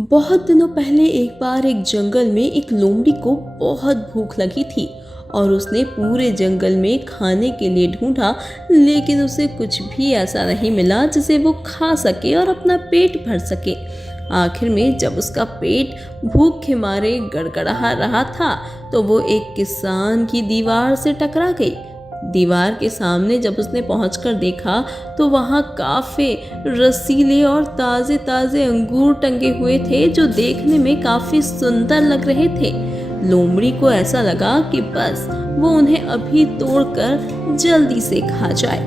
बहुत दिनों पहले एक बार एक जंगल में एक लोमड़ी को बहुत भूख लगी थी और उसने पूरे जंगल में खाने के लिए ढूंढा, लेकिन उसे कुछ भी ऐसा नहीं मिला जिसे वो खा सके और अपना पेट भर सके। आखिर में जब उसका पेट भूख के मारे गड़गड़ा रहा था तो वो एक किसान की दीवार से टकरा गई। दीवार के सामने जब उसने पहुंचकर देखा तो वहां काफी रसीले और ताजे ताजे अंगूर टंगे हुए थे जो देखने में काफी सुंदर लग रहे थे। लोमड़ी को ऐसा लगा कि बस वो उन्हें अभी तोड़कर जल्दी से खा जाए।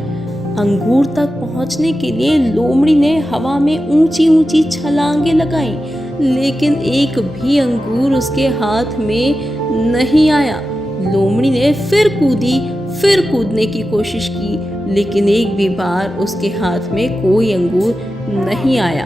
अंगूर तक पहुंचने के लिए लोमड़ी ने हवा में ऊंची ऊंची छलांगे लगाई, लेकिन एक भी अंगूर उसके हाथ में नहीं आया। लोमड़ी ने फिर कूदने की कोशिश की, लेकिन एक भी बार उसके हाथ में कोई अंगूर नहीं आया।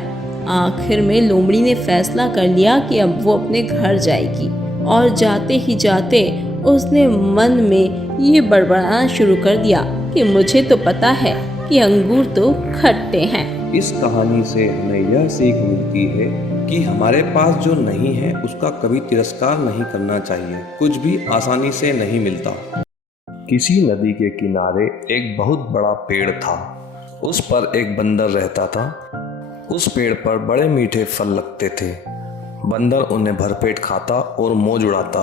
आखिर में लोमड़ी ने फैसला कर लिया कि अब वो अपने घर जाएगी, और जाते ही जाते उसने मन में ये बड़बड़ाना शुरू कर दिया कि मुझे तो पता है कि अंगूर तो खट्टे हैं। इस कहानी से हमें यह सीख मिलती है कि हमारे पास जो नहीं है उसका कभी तिरस्कार नहीं करना चाहिए। कुछ भी आसानी से नहीं मिलता। किसी नदी के किनारे एक बहुत बड़ा पेड़ था। उस पर एक बंदर रहता था। उस पेड़ पर बड़े मीठे फल लगते थे। बंदर उन्हें भरपेट खाता और मौज उड़ाता।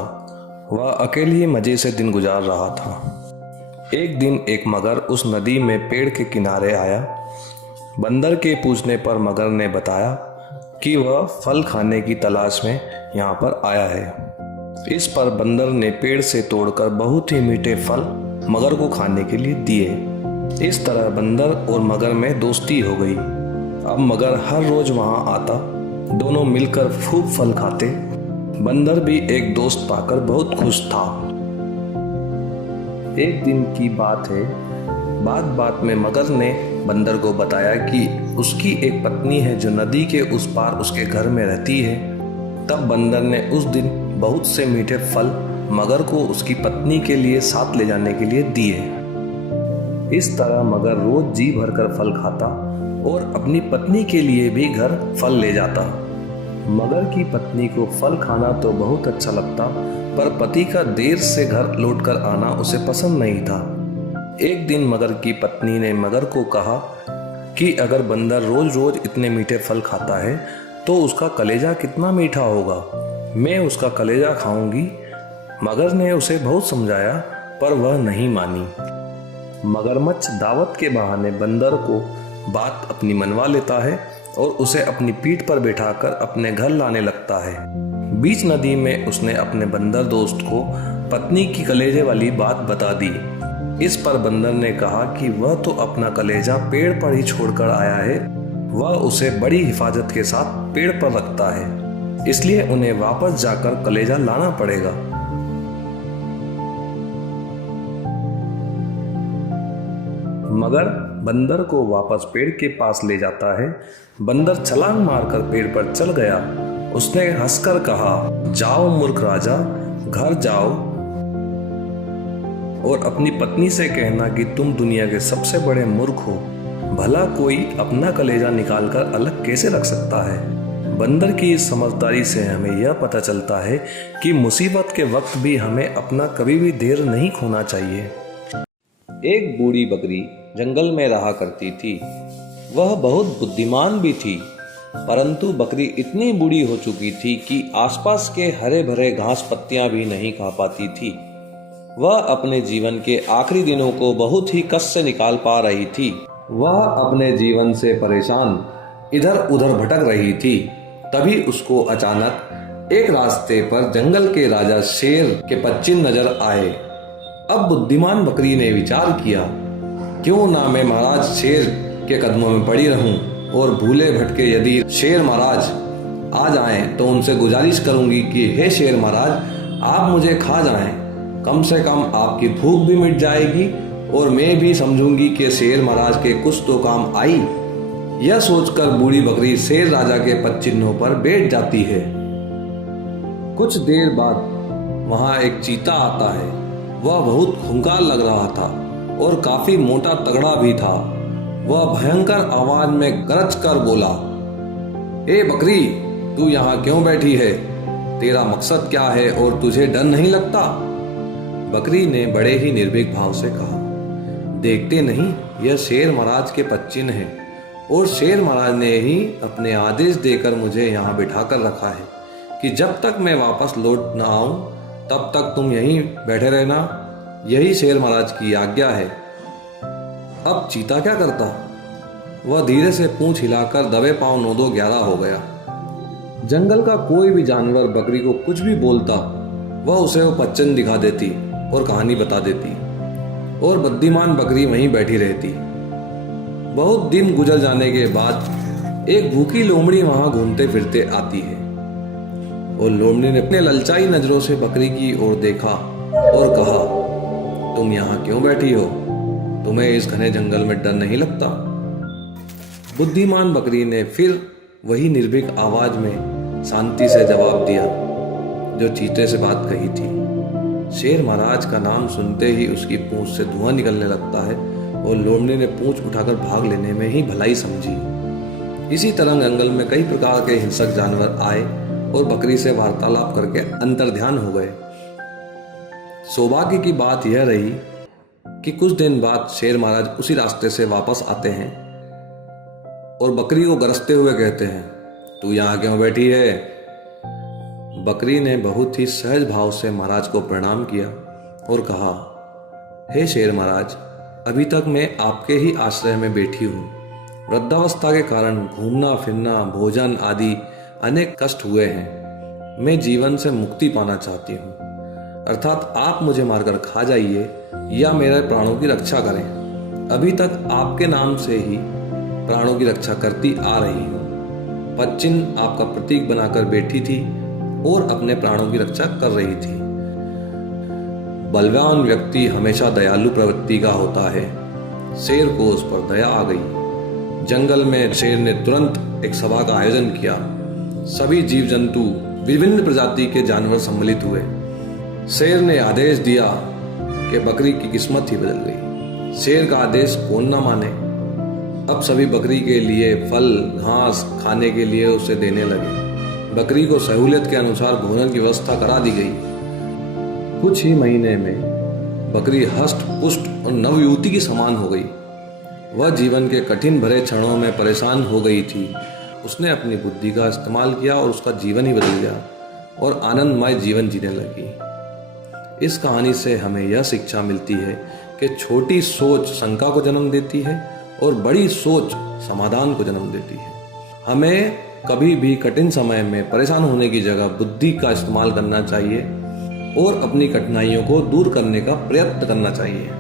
वह अकेले ही मजे से दिन गुजार रहा था। एक दिन एक मगर उस नदी में पेड़ के किनारे आया। बंदर के पूछने पर मगर ने बताया कि वह फल खाने की तलाश में यहाँ पर आया है। इस पर बंदर ने पेड़ से तोड़कर बहुत ही मीठे फल मगर को खाने के लिए दिए। इस तरह बंदर और मगर में दोस्ती हो गई। अब मगर हर रोज वहां आता। दोनों मिलकर खूब फल खाते। बंदर भी एक दोस्त पाकर बहुत खुश था। एक दिन की बात है। बात में मगर ने बंदर को बताया कि उसकी एक पत्नी है जो नदी के उस पार उसके घर में रहती है। तब बंदर ने उस दिन बहुत से मीठे फल मगर को उसकी पत्नी के लिए साथ ले जाने के लिए दिए। इस तरह मगर रोज जी भरकर फल खाता और अपनी पत्नी के लिए भी घर फल ले जाता। मगर की पत्नी को फल खाना तो बहुत अच्छा लगता, पर पति का देर से घर लौटकर आना उसे पसंद नहीं था। एक दिन मगर की पत्नी ने मगर को कहा कि अगर बंदर रोज रोज इतने मीठे फल खाता है तो उसका कलेजा कितना मीठा होगा। मैं उसका कलेजा खाऊंगी। मगर ने उसे बहुत समझाया, पर वह नहीं मानी। मगरमच्छ दावत के बहाने बंदर को बात अपनी मनवा लेता है और उसे अपनी पीठ पर बैठाकर अपने घर लाने लगता है। बीच नदी में उसने अपने बंदर दोस्त को पत्नी की कलेजे वाली बात बता दी। इस पर बंदर ने कहा कि वह तो अपना कलेजा पेड़ पर ही छोड़कर आया है। वह उसे बड़ी हिफाजत के साथ पेड़ पर रखता है, इसलिए उन्हें वापस जाकर कलेजा लाना पड़ेगा। मगर बंदर को वापस पेड़ के पास ले जाता है। बंदर छलांग मारकर पेड़ पर चढ़ गया। उसने हंसकर कहा, जाओ मूर्ख राजा, घर जाओ और अपनी पत्नी से कहना कि तुम दुनिया के सबसे बड़े मूर्ख हो। भला कोई अपना कलेजा निकालकर अलग कैसे रख सकता है। बंदर की इस समझदारी से हमें यह पता चलता है कि मुसीबत के वक्त भी हमें अपना कभी भी धैर्य नहीं खोना चाहिए। एक बूढ़ी बकरी जंगल में रहा करती थी। वह बहुत बुद्धिमान भी थी, परंतु बकरी इतनी बूढ़ी हो चुकी थी कि आसपास के हरे भरे घास पत्तियां भी नहीं खा पाती थी। वह अपने जीवन के आखिरी दिनों को बहुत ही कष्ट से निकाल पा रही थी। वह अपने जीवन से परेशान इधर उधर भटक रही थी। तभी उसको अचानक एक रास्ते पर जंगल के राजा शेर के पदचिन्ह नजर आए। अब बुद्धिमान बकरी ने विचार किया, क्यों ना मैं महाराज शेर के कदमों में पड़ी रहूं और भूले भटके यदि शेर महाराज आ जाएं तो उनसे गुजारिश करूंगी कि हे शेर महाराज, आप मुझे खा जाएं। कम से कम आपकी भूख भी मिट जाएगी और मैं भी समझूंगी कि शेर महाराज के कुछ तो काम आई। यह सोचकर बूढ़ी बकरी शेर राजा के पदचिन्हों पर बैठ जाती है। कुछ देर बाद वहां एक चीता आता है। वह बहुत खूंखार लग रहा था और काफी मोटा तगड़ा भी था। वह भयंकर आवाज में गरज कर बोला, ए बकरी, तू यहाँ क्यों बैठी है? तेरा मकसद क्या है और तुझे डर नहीं लगता? बकरी ने बड़े ही निर्भीक भाव से कहा, देखते नहीं, यह शेर महाराज के पच्चीन है और शेर महाराज ने ही अपने आदेश देकर मुझे यहाँ बिठा कर रखा है कि जब तक मैं वापस लौट न आऊं तब तक तुम यहीं बैठे रहना। यही शेर महाराज की आज्ञा है। अब चीता क्या करता? वह धीरे से पूंछ हिलाकर दबे पांव 9-2-11 हो गया। जंगल का कोई भी जानवर बकरी को कुछ भी बोलता, वह उसे वो पच्चन दिखा देती और कहानी बता देती और बुद्धिमान बकरी वहीं बैठी रहती। बहुत दिन गुजर जाने के बाद एक भूखी लोमड़ी वहां घूमते फिरते आती है और लोमड़ी ने अपने ललचाई नजरों से बकरी की ओर देखा और कहा, तुम यहाँ क्यों बैठी हो? तुम्हें इस घने जंगल में डर नहीं लगता? बुद्धिमान बकरी ने फिर वही निर्भीक आवाज में शांति से जवाब दिया जो चीते से बात कही थी। शेर महाराज का नाम सुनते ही उसकी पूंछ से धुआं निकलने लगता है और लोमड़ी ने पूंछ उठाकर भाग लेने में ही भलाई समझी। इसी तरह जंगल में कई प्रकार के हिंसक जानवर आए और बकरी से वार्तालाप करके अंतर्ध्यान हो गए। सौभाग्य की बात यह रही कि कुछ दिन बाद शेर महाराज उसी रास्ते से वापस आते हैं और बकरी को गरजते हुए कहते हैं, तू यहाँ क्यों बैठी है? बकरी ने बहुत ही सहज भाव से महाराज को प्रणाम किया और कहा, हे शेर महाराज, अभी तक मैं आपके ही आश्रय में बैठी हूँ। वृद्धावस्था के कारण घूमना फिरना, भोजन आदि अनेक कष्ट हुए हैं। मैं जीवन से मुक्ति पाना चाहती हूँ, अर्थात आप मुझे मारकर खा जाइए या मेरे प्राणों की रक्षा करें। अभी तक आपके नाम से ही प्राणों की रक्षा करती आ रही हूँ। पच्चिन आपका प्रतीक बनाकर बैठी थी और अपने प्राणों की रक्षा कर रही थी। बलवान व्यक्ति हमेशा दयालु प्रवृत्ति का होता है। शेर को उस पर दया आ गई। जंगल में शेर ने तुरंत एक सभा का आयोजन किया। सभी जीव जंतु, विभिन्न प्रजाति के जानवर सम्मिलित हुए। शेर ने आदेश दिया कि बकरी की किस्मत ही बदल गई। शेर का आदेश कौन न माने। अब सभी बकरी के लिए फल घास खाने के लिए उसे देने लगे। बकरी को सहूलियत के अनुसार भोजन की व्यवस्था करा दी गई। कुछ ही महीने में बकरी हष्ट पुष्ट और नवयुवती की समान हो गई। वह जीवन के कठिन भरे क्षणों में परेशान हो गई थी। उसने अपनी बुद्धि का इस्तेमाल किया और उसका जीवन ही बदल गया और आनंदमय जीवन जीने लगी। इस कहानी से हमें यह शिक्षा मिलती है कि छोटी सोच शंका को जन्म देती है और बड़ी सोच समाधान को जन्म देती है। हमें कभी भी कठिन समय में परेशान होने की जगह बुद्धि का इस्तेमाल करना चाहिए और अपनी कठिनाइयों को दूर करने का प्रयत्न करना चाहिए।